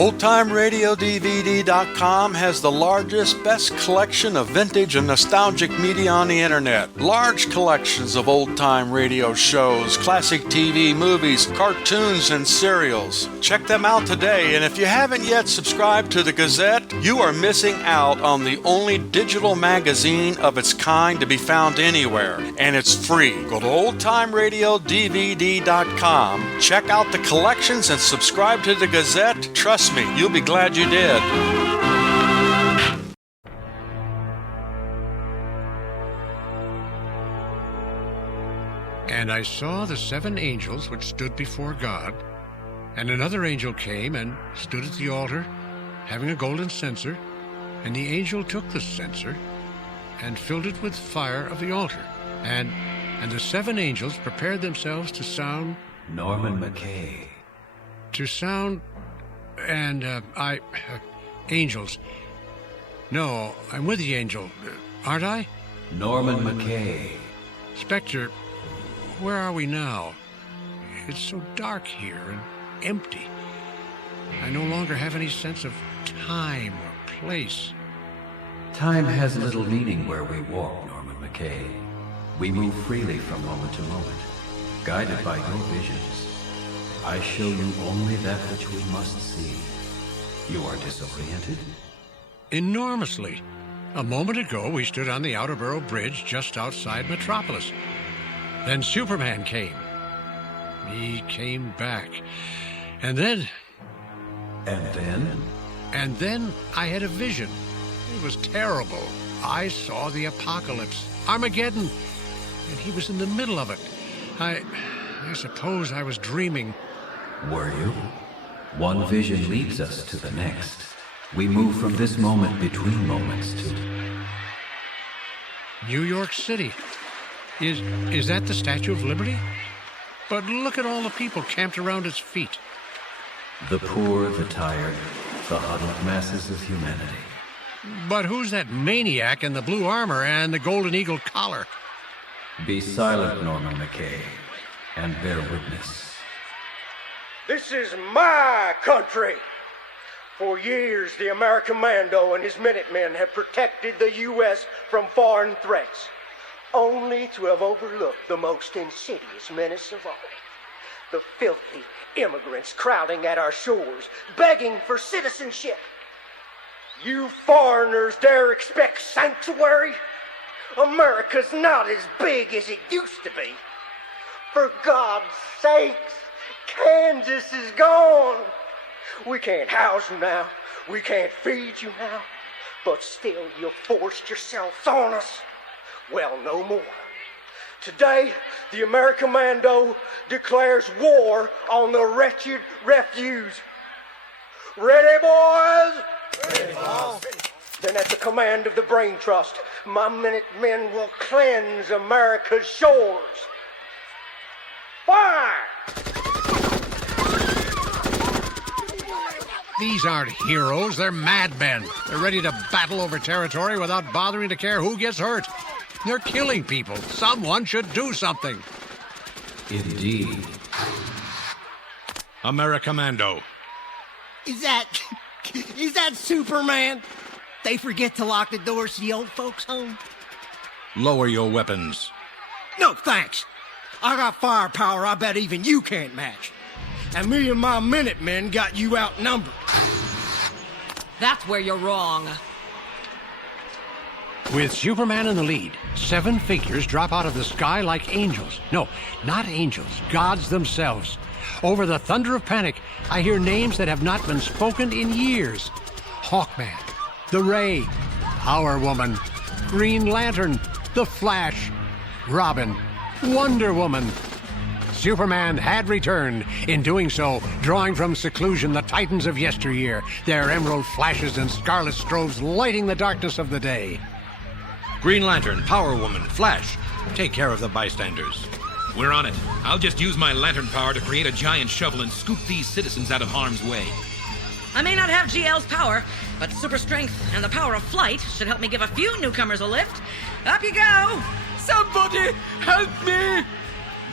OldTimeRadioDVD.com has the largest, best collection of vintage and nostalgic media on the internet. Large collections of old-time radio shows, classic TV, movies, cartoons, and serials. Check them out today, and if you haven't yet subscribed to the Gazette, you are missing out on the only digital magazine of its kind to be found anywhere, and it's free. Go to OldTimeRadioDVD.com, check out the collections, and subscribe to the Gazette. Trust me, you'll be glad you did. And I saw the 7 angels which stood before God, and another angel came and stood at the altar, having a golden censer, and the angel took the censer and filled it with fire of the altar, and the 7 angels prepared themselves to sound... Norman McKay. To sound... And, angels. No, I'm with the angel, aren't I? Norman McKay. Spectre, where are we now? It's so dark here and empty. I no longer have any sense of time or place. Time has little meaning where we walk, Norman McKay. We move freely from moment to moment, guided by your visions. I show you only that which we must see. You are disoriented? Enormously. A moment ago, we stood on the Outerborough Bridge just outside Metropolis. Then Superman came. He came back. And then... And then? And then I had a vision. It was terrible. I saw the apocalypse, Armageddon, and he was in the middle of it. I suppose I was dreaming. Were you? One vision leads us to the next. We move from this moment between moments to... New York City. Is that the Statue of Liberty? But look at all the people camped around its feet. The poor, the tired, the huddled masses of humanity. But who's that maniac in the blue armor and the golden eagle collar? Be silent, Norman McKay, and bear witness. This is my country. For years, the American Commando and his Minutemen have protected the U.S. from foreign threats, only to have overlooked the most insidious menace of all. The filthy immigrants crowding at our shores, begging for citizenship. You foreigners dare expect sanctuary? America's not as big as it used to be. For God's sakes, Kansas is gone. We can't house you now. We can't feed you now. But still you forced yourselves on us. Well, no more. Today, the American Commando declares war on the wretched refuse. Ready, boys? Ready, boss. Then at the command of the Brain Trust, my Minutemen will cleanse America's shores. Fire! These aren't heroes, they're madmen. They're ready to battle over territory without bothering to care who gets hurt. They're killing people. Someone should do something. Indeed. Americommando. Is that Superman? They forget to lock the doors to the old folks' home? Lower your weapons. No, thanks. I got firepower I bet even you can't match. And me and my Minutemen got you outnumbered. That's where you're wrong. With Superman in the lead, 7 figures drop out of the sky like angels. No, not angels, gods themselves. Over the thunder of panic, I hear names that have not been spoken in years. Hawkman, the Ray, Power Woman, Green Lantern, the Flash, Robin, Wonder Woman. Superman had returned, in doing so, drawing from seclusion the titans of yesteryear, their emerald flashes and scarlet strobes lighting the darkness of the day. Green Lantern, Power Woman, Flash, take care of the bystanders. We're on it. I'll just use my lantern power to create a giant shovel and scoop these citizens out of harm's way. I may not have GL's power, but super strength and the power of flight should help me give a few newcomers a lift. Up you go! Somebody help me!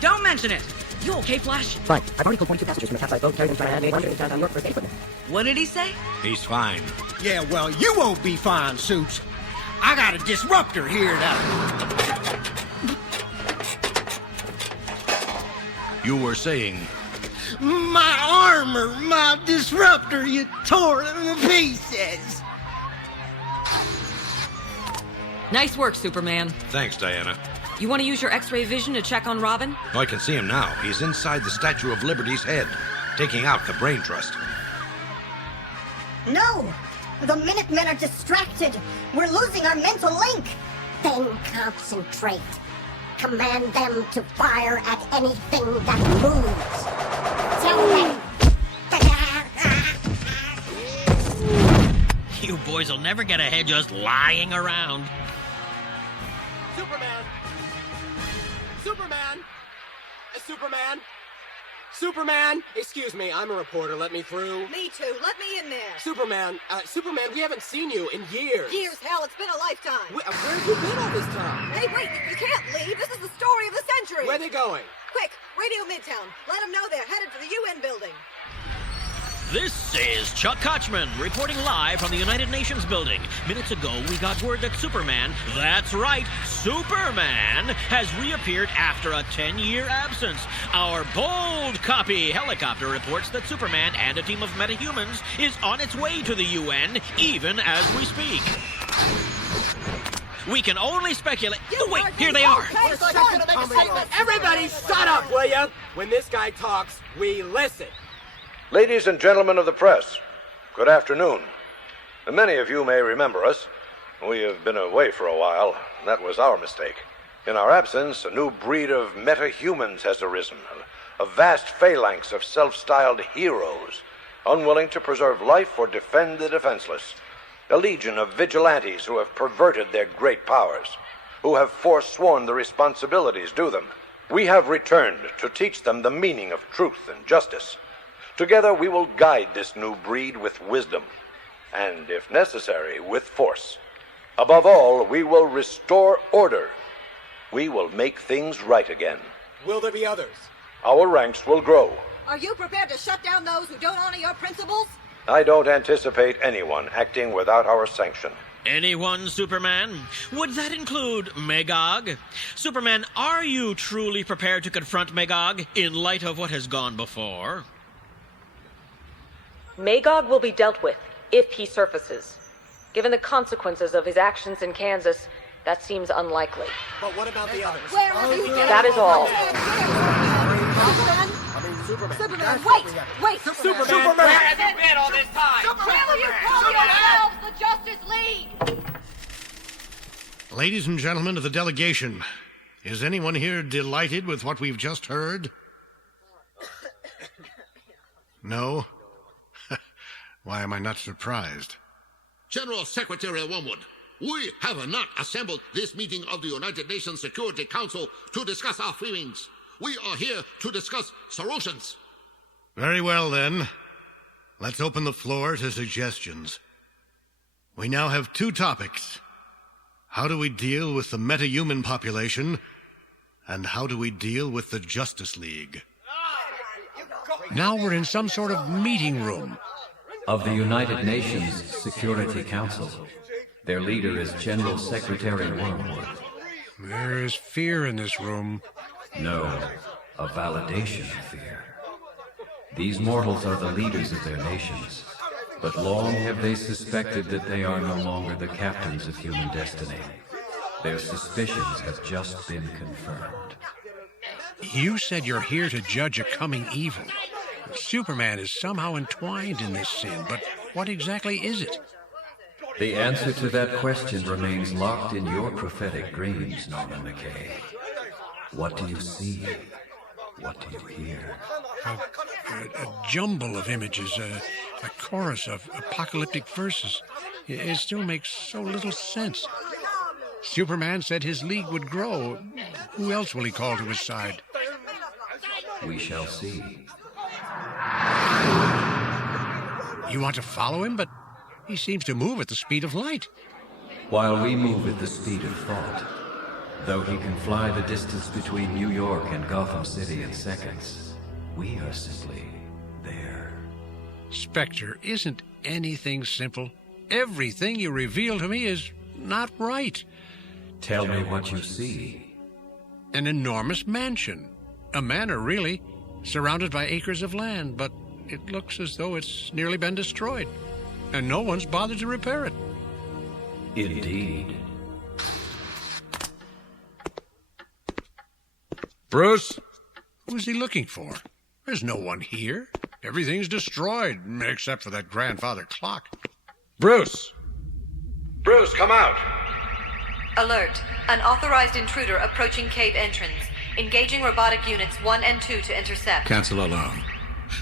Don't mention it. You okay, Flash? Fine. I've already pulled 22 passengers from the capsized boat, carried them to China, made 100 in downtown New York for escape equipment. What did he say? He's fine. Yeah, well, you won't be fine, Suits. I got a disruptor here now. You were saying... My armor, my disruptor, you tore it to pieces. Nice work, Superman. Thanks, Diana. You want to use your X-ray vision to check on Robin? Oh, I can see him now. He's inside the Statue of Liberty's head, taking out the Brain Trust. No! The Minutemen are distracted. We're losing our mental link. Then concentrate. Command them to fire at anything that moves. Tell them. You boys will never get ahead just lying around. Superman! Superman! Superman! Superman! Excuse me, I'm a reporter. Let me through. Me too. Let me in there. Superman, we haven't seen you in years. Years, hell, it's been a lifetime. Where have you been all this time? Hey, wait, you can't leave. This is the story of the century. Where are they going? Quick, Radio Midtown. Let them know they're headed for the UN building. This is Chuck Kochman reporting live from the United Nations building. Minutes ago, we got word that Superman, that's right, Superman, has reappeared after a 10-year absence. Our bold copy helicopter reports that Superman and a team of metahumans is on its way to the UN, even as we speak. We can only speculate. Oh, wait, here they are. Everybody shut up, will ya? When this guy talks, we listen. Ladies and gentlemen of the press, good afternoon. Many of you may remember us. We have been away for a while. That was our mistake. In our absence, a new breed of metahumans has arisen. A vast phalanx of self-styled heroes, unwilling to preserve life or defend the defenseless. A legion of vigilantes who have perverted their great powers, who have forsworn the responsibilities due them. We have returned to teach them the meaning of truth and justice. Together we will guide this new breed with wisdom, and if necessary, with force. Above all, we will restore order. We will make things right again. Will there be others? Our ranks will grow. Are you prepared to shut down those who don't honor your principles? I don't anticipate anyone acting without our sanction. Anyone, Superman? Would that include Magog? Superman, are you truly prepared to confront Magog in light of what has gone before? Magog will be dealt with if he surfaces. Given the consequences of his actions in Kansas, that seems unlikely. But what about the others? Where have you been? That is all. Superman, wait! Superman! Where have you been all this time? Where will you call yourselves the Justice League? Ladies and gentlemen of the delegation, is anyone here delighted with what we've just heard? No? Why am I not surprised? General Secretary Wormwood, we have not assembled this meeting of the United Nations Security Council to discuss our feelings. We are here to discuss solutions. Very well, then. Let's open the floor to suggestions. We now have two topics. How do we deal with the metahuman population? And how do we deal with the Justice League? Now we're in some sort of meeting room. Of the United Nations Security Council. Their leader is General Secretary Wormwood. There is fear in this room. No, a validation of fear. These mortals are the leaders of their nations, but long have they suspected that they are no longer the captains of human destiny. Their suspicions have just been confirmed. You said you're here to judge a coming evil. Superman is somehow entwined in this sin, but what exactly is it? The answer to that question remains locked in your prophetic dreams, Norman McKay. What do you see? What do you hear? A jumble of images, a chorus of apocalyptic verses. It still makes so little sense. Superman said his league would grow. Who else will he call to his side? We shall see. You want to follow him, but he seems to move at the speed of light. While we move at the speed of thought, though he can fly the distance between New York and Gotham City in seconds, we are simply there. Spectre, isn't anything simple? Everything you reveal to me is not right. Tell me what you see. An enormous mansion. A manor, really, surrounded by acres of land, but it looks as though it's nearly been destroyed, and no one's bothered to repair it. Indeed. Bruce? Who's he looking for? There's no one here. Everything's destroyed, except for that grandfather clock. Bruce! Bruce, come out! Alert. Unauthorized intruder approaching cave entrance. Engaging robotic units 1 and 2 to intercept. Cancel alarm.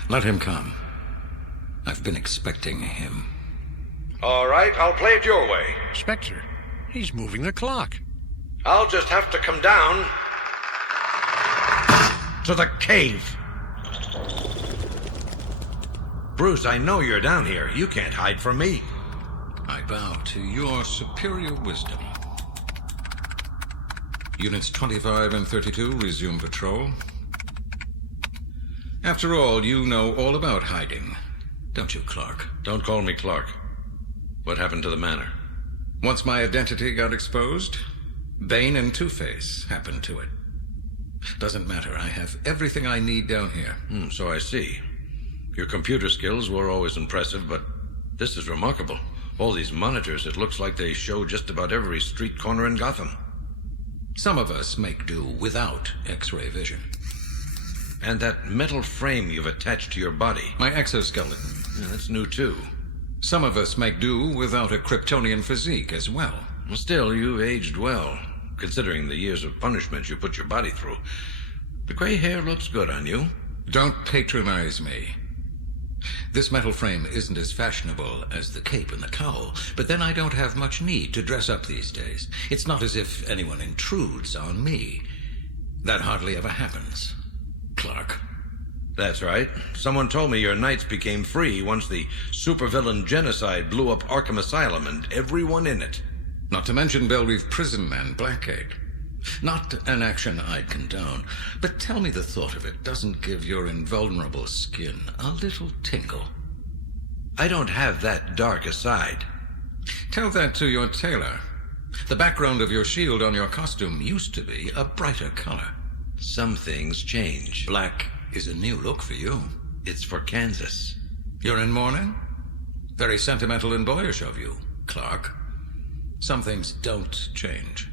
Let him come. I've been expecting him. All right, I'll play it your way. Spectre, he's moving the clock. I'll just have to come down to the cave. Bruce, I know you're down here. You can't hide from me. I bow to your superior wisdom. Units 25 and 32 resume patrol. After all, you know all about hiding, don't you, Clark? Don't call me Clark. What happened to the manor? Once my identity got exposed, Bane and Two-Face happened to it. Doesn't matter. I have everything I need down here. So I see. Your computer skills were always impressive, but this is remarkable. All these monitors, it looks like they show just about every street corner in Gotham. Some of us make do without X-ray vision. And that metal frame you've attached to your body. My exoskeleton. Yeah, that's new, too. Some of us make do without a Kryptonian physique as well. Still, you've aged well, considering the years of punishment you put your body through. The gray hair looks good on you. Don't patronize me. This metal frame isn't as fashionable as the cape and the cowl, but then I don't have much need to dress up these days. It's not as if anyone intrudes on me. That hardly ever happens, Clark. That's right. Someone told me your nights became free once the supervillain genocide blew up Arkham Asylum and everyone in it. Not to mention Bellreeve Prison and Blackgate. Not an action I'd condone, but tell me the thought of it doesn't give your invulnerable skin a little tingle. I don't have that dark a side. Tell that to your tailor. The background of your shield on your costume used to be a brighter color. Some things change. Black is a new look for you. It's for Kansas. You're in mourning? Very sentimental and boyish of you, Clark. Some things don't change.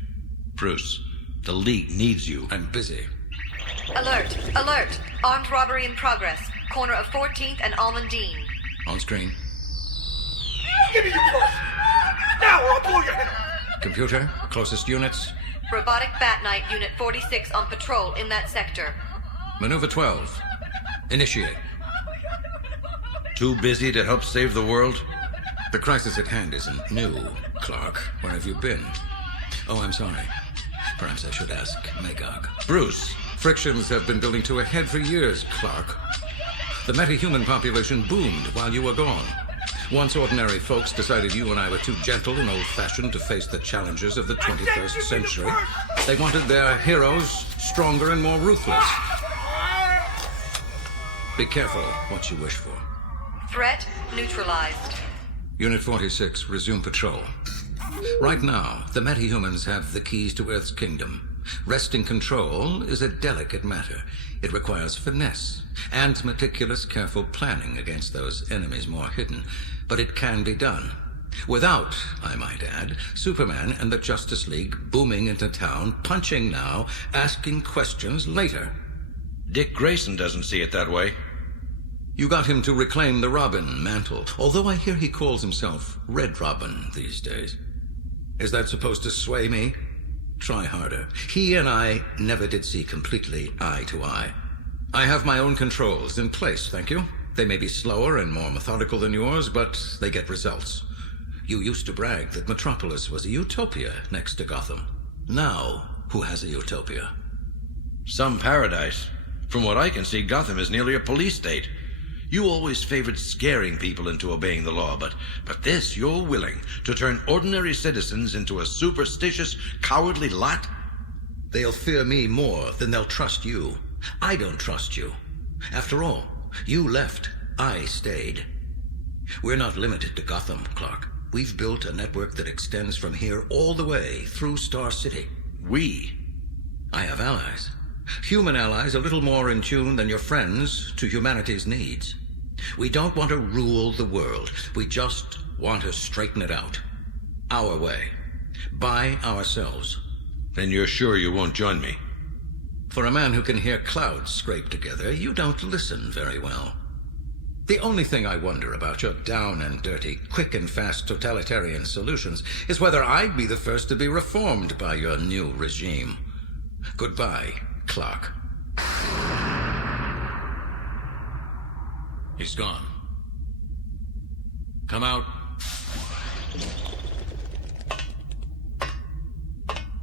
Bruce, the League needs you. I'm busy. Alert! Alert! Armed robbery in progress. Corner of 14th and Almondine. On screen. Give me your purse! Now or I'll blow your head off! Computer, closest units. Robotic Bat Knight Unit 46 on patrol in that sector. Maneuver 12. Initiate. Too busy to help save the world? The crisis at hand isn't new, Clark. Where have you been? Oh, I'm sorry. Perhaps I should ask Magog. Bruce. Frictions have been building to a head for years, Clark. The metahuman population boomed while you were gone. Once ordinary folks decided you and I were too gentle and old-fashioned to face the challenges of the 21st century. They wanted their heroes stronger and more ruthless. Be careful what you wish for. Threat neutralized. Unit 46, resume patrol. Right now, the metahumans have the keys to Earth's kingdom. Wresting control is a delicate matter. It requires finesse and meticulous, careful planning against those enemies more hidden. But it can be done. Without, I might add, Superman and the Justice League booming into town, punching now, asking questions later. Dick Grayson doesn't see it that way. You got him to reclaim the Robin mantle, although I hear he calls himself Red Robin these days. Is that supposed to sway me? Try harder. He and I never did see completely eye to eye. I have my own controls in place, thank you. They may be slower and more methodical than yours, but they get results. You used to brag that Metropolis was a utopia next to Gotham. Now, who has a utopia? Some paradise. From what I can see, Gotham is nearly a police state. You always favored scaring people into obeying the law, but this, you're willing to turn ordinary citizens into a superstitious, cowardly lot? They'll fear me more than they'll trust you. I don't trust you. After all, you left, I stayed. We're not limited to Gotham, Clark. We've built a network that extends from here all the way through Star City. We? I have allies. Human allies a little more in tune than your friends to humanity's needs. We don't want to rule the world. We just want to straighten it out. Our way. By ourselves. Then you're sure you won't join me? For a man who can hear clouds scrape together, you don't listen very well. The only thing I wonder about your down and dirty, quick and fast totalitarian solutions is whether I'd be the first to be reformed by your new regime. Goodbye, Clark. He's gone. Come out.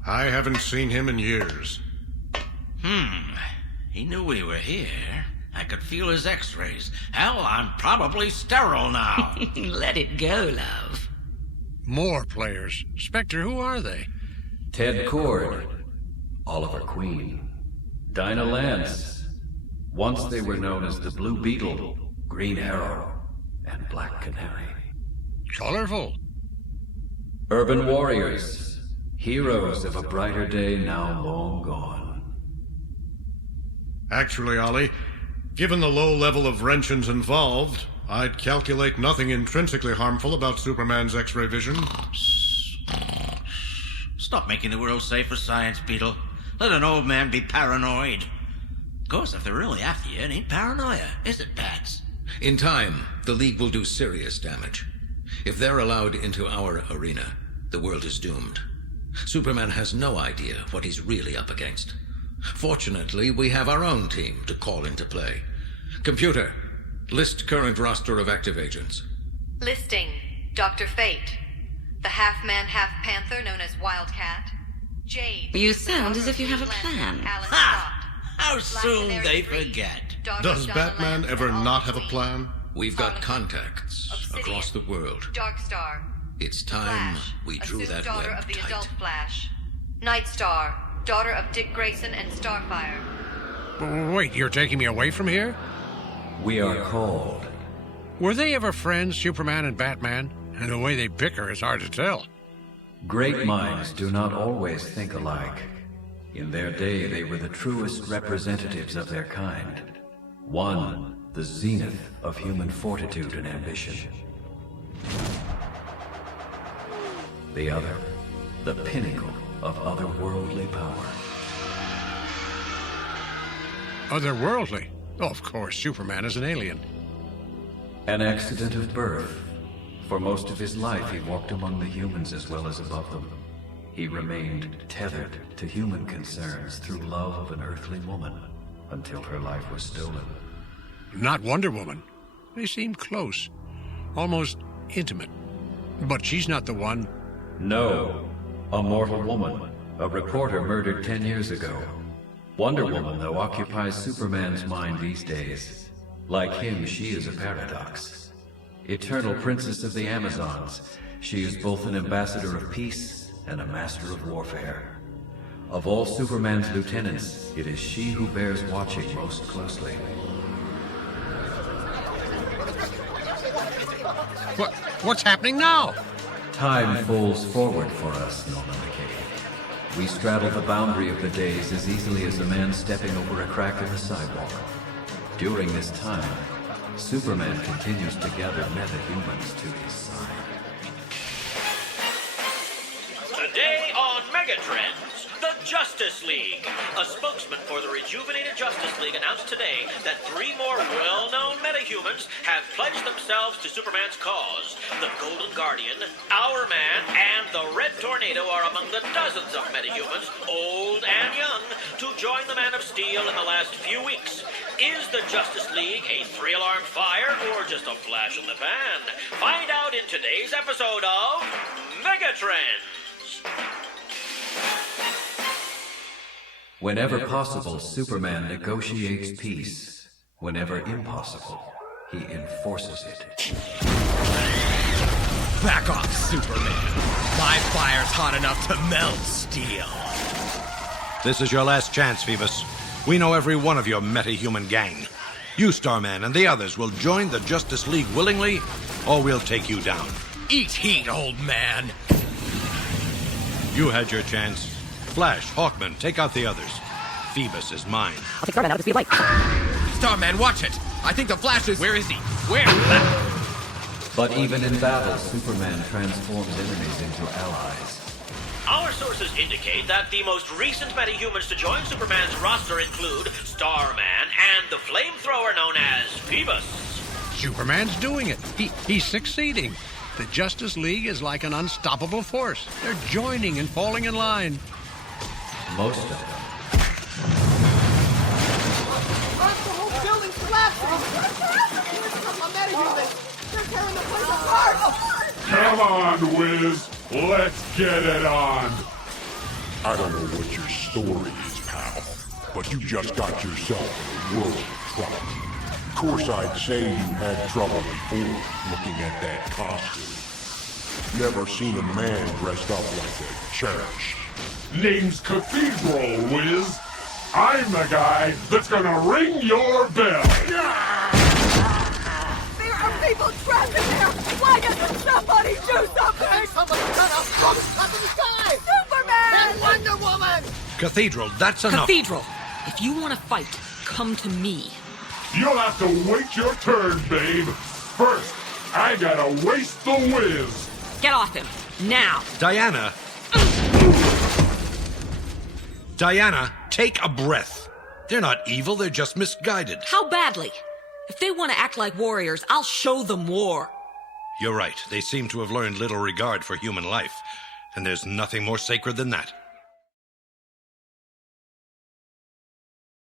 I haven't seen him in years. He knew we were here. I could feel his x-rays. Hell, I'm probably sterile now. Let it go, love. More players. Spectre, who are they? Ted Cord, Oliver Queen, Dinah Lance. Once they were known as the Blue Beetle, Green Arrow, and Black Canary. Colorful. Urban warriors, heroes of a brighter day now long gone. Actually, Ollie, given the low level of wrenchins involved, I'd calculate nothing intrinsically harmful about Superman's X-ray vision. Stop making the world safe for science, Beetle. Let an old man be paranoid. Of course, if they're really after you, it ain't paranoia, is it, Bats? In time, the League will do serious damage. If they're allowed into our arena, the world is doomed. Superman has no idea what he's really up against. Fortunately, we have our own team to call into play. Computer, list current roster of active agents. Listing: Dr. Fate, the half-man, half-panther known as Wildcat, Jade. You sound as if you have a plan. How soon they forget. Does Batman ever not have a plan? We've got contacts across the world. Darkstar. It's time Flash, we drew assumed that daughter web of the tight. adult Flash. Nightstar, daughter of Dick Grayson and Starfire. Wait, you're taking me away from here? We are called. Were they ever friends, Superman and Batman? And the way they bicker is hard to tell. Great minds do not always think alike. In their day, they were the truest representatives of their kind. One, the zenith of human fortitude and ambition. The other, the pinnacle of otherworldly power. Otherworldly? Oh, of course, Superman is an alien. An accident of birth. For most of his life, he walked among the humans as well as above them. He remained tethered to human concerns through love of an earthly woman, until her life was stolen. Not Wonder Woman. They seem close. Almost intimate. But she's not the one. No. A mortal woman. A reporter murdered 10 years ago. Wonder Woman, though, occupies Superman's mind these days. Like him, she is a paradox. Eternal princess of the Amazons, she is both an ambassador of peace and a master of warfare. Of all Superman's lieutenants, it is she who bears watching most closely. What's happening now? Time falls forward for us, Norman McKay. We straddle the boundary of the days as easily as a man stepping over a crack in the sidewalk. During this time, Superman continues to gather metahumans to his side. Today on Megatrends, the Justice League. A spokesman for the rejuvenated Justice League announced today that 3 more well-known metahumans have pledged themselves to Superman's cause. The Golden Guardian, Our Man, and the Red Tornado are among the dozens of metahumans, old and young, to join the Man of Steel in the last few weeks. Is the Justice League a 3-alarm fire or just a flash in the pan? Find out in today's episode of Megatrends. Whenever possible, Superman negotiates peace. Whenever impossible, he enforces it. Back off, Superman. My fire's hot enough to melt steel. This is your last chance, Phoebus. We know every one of your metahuman gang. You, Starman, and the others will join the Justice League willingly or we'll take you down. Eat heat, old man. You had your chance. Flash, Hawkman, take out the others. Phoebus is mine. I'll take Starman out of the speed of light. Starman, watch it. I think the Flash is... Where is he? Where? But even in battle, Superman transforms enemies into allies. Our sources indicate that the most recent metahumans to join Superman's roster include Starman and the flamethrower known as Phoebus. Superman's doing it. He's succeeding. The Justice League is like an unstoppable force. They're joining and falling in line. Most of them. The whole building's collapsing! My metahumans! They're tearing the place apart! Come on, Wiz. Let's get it on. I don't know what your story is, pal, but you just got yourself in a world of trouble. Of course, I'd say you had trouble before looking at that costume. Never seen a man dressed up like a church. Name's Cathedral, Wiz. I'm the guy that's gonna ring your bell. There are people trapped in there! Why doesn't somebody do something? Somebody got a box up in the sky! Superman! And Wonder Woman! Cathedral, that's enough. Cathedral, if you want to fight, come to me. You'll have to wait your turn, babe. First, I gotta waste the Wiz. Get off him, now. Diana. Diana, take a breath. They're not evil, they're just misguided. How badly? If they want to act like warriors, I'll show them war. You're right. They seem to have learned little regard for human life. And there's nothing more sacred than that.